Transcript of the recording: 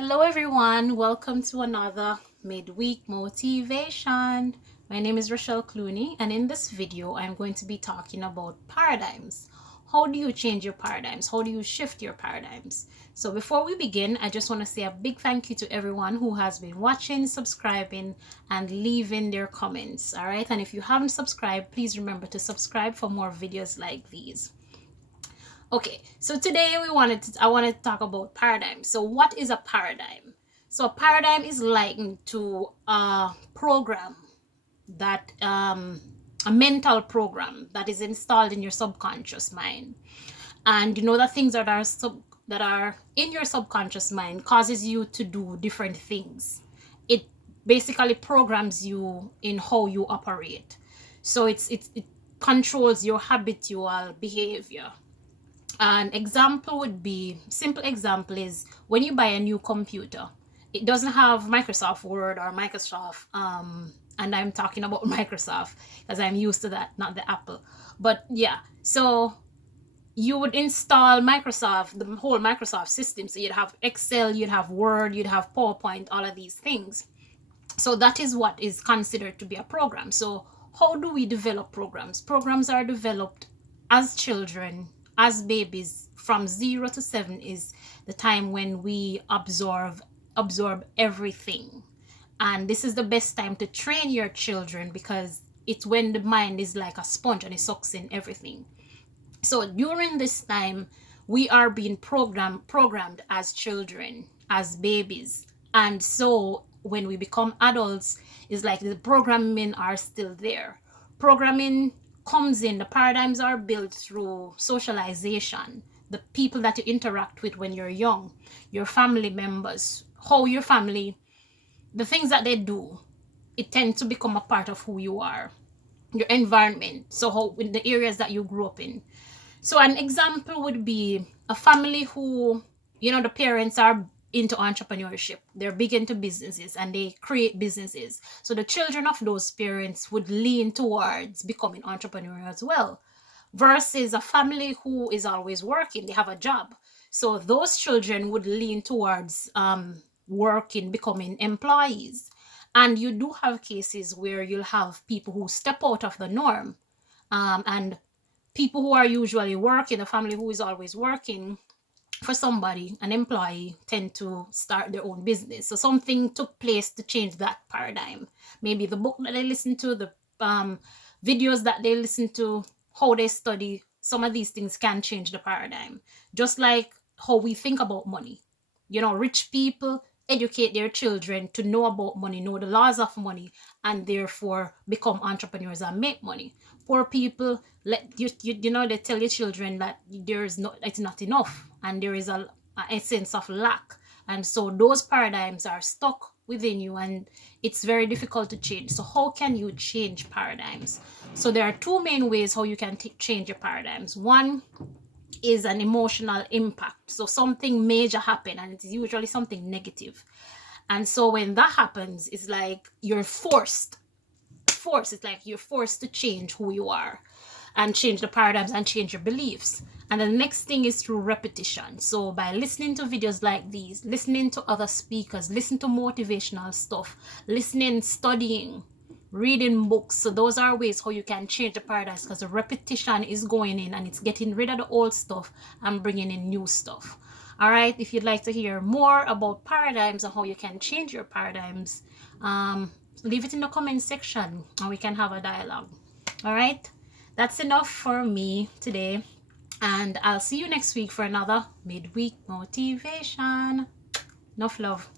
Hello everyone, welcome to another midweek motivation. My name is Rochelle Clunie, and in this video I'm going to be talking about paradigms. How do you change your paradigms? How do you shift your paradigms? So before we begin, I just want to say a big thank you to everyone who has been watching, subscribing, and leaving their comments. All right, and if you haven't subscribed, please remember to subscribe for more videos like these. Okay, so today I wanted to talk about paradigms. So what is a paradigm? So a paradigm is likened to a program that a mental program that is installed in your subconscious mind. And you know that things that are in your subconscious mind causes you to do different things. It basically programs you in how you operate. So it controls your habitual behavior. An example would be, simple example is when you buy a new computer, it doesn't have Microsoft Word or Microsoft, and I'm talking about Microsoft because I'm used to that, not the Apple. But yeah, so you would install Microsoft, the whole Microsoft system. So you'd have Excel, you'd have Word, you'd have PowerPoint, all of these things. So that is what is considered to be a program. So how do we develop programs? Programs are developed as children, as babies. From 0 to 7 is the time when we absorb everything. And this is the best time to train your children because it's when the mind is like a sponge and it sucks in everything. So during this time, we are being programmed as children, as babies. And so when we become adults, it's like the programming are still there. Programming comes in, the paradigms are built through socialization, the people that you interact with when you're young, your family members, how your family, the things that they do, it tends to become a part of who you are, your environment, so how in the areas that you grew up in. So an example would be a family who, the parents are into entrepreneurship. They're big into businesses and they create businesses. So the children of those parents would lean towards becoming entrepreneurs as well. Versus a family who is always working, they have a job. So those children would lean towards working, becoming employees. And you do have cases where you'll have people who step out of the norm, and people who are usually working, a family who is always working for somebody, an employee, tend to start their own business. So something took place to change that paradigm. Maybe the book that they listen to, the videos that they listen to, how they study, some of these things can change the paradigm. Just like how we think about money. Rich people educate their children to know about money, know the laws of money, and therefore become entrepreneurs and make money. Poor people, they tell your children that it's not enough, and there is a sense of lack. And so those paradigms are stuck within you, and it's very difficult to change. So how can you change paradigms? So there are two main ways how you can change your paradigms. One is an emotional impact. So something major happened, and it's usually something negative. And so when that happens, it's like you're forced. It's like you're forced to change who you are and change the paradigms and change your beliefs. And the next thing is through repetition. So by listening to videos like these, listening to other speakers, listen to motivational stuff, listening, studying, reading books. So those are ways how you can change the paradigms, because the repetition is going in and it's getting rid of the old stuff and bringing in new stuff. All right, if you'd like to hear more about paradigms and how you can change your paradigms, leave it in the comment section and we can have a dialogue. All right, that's enough for me today, and I'll see you next week for another midweek motivation. Nuff love.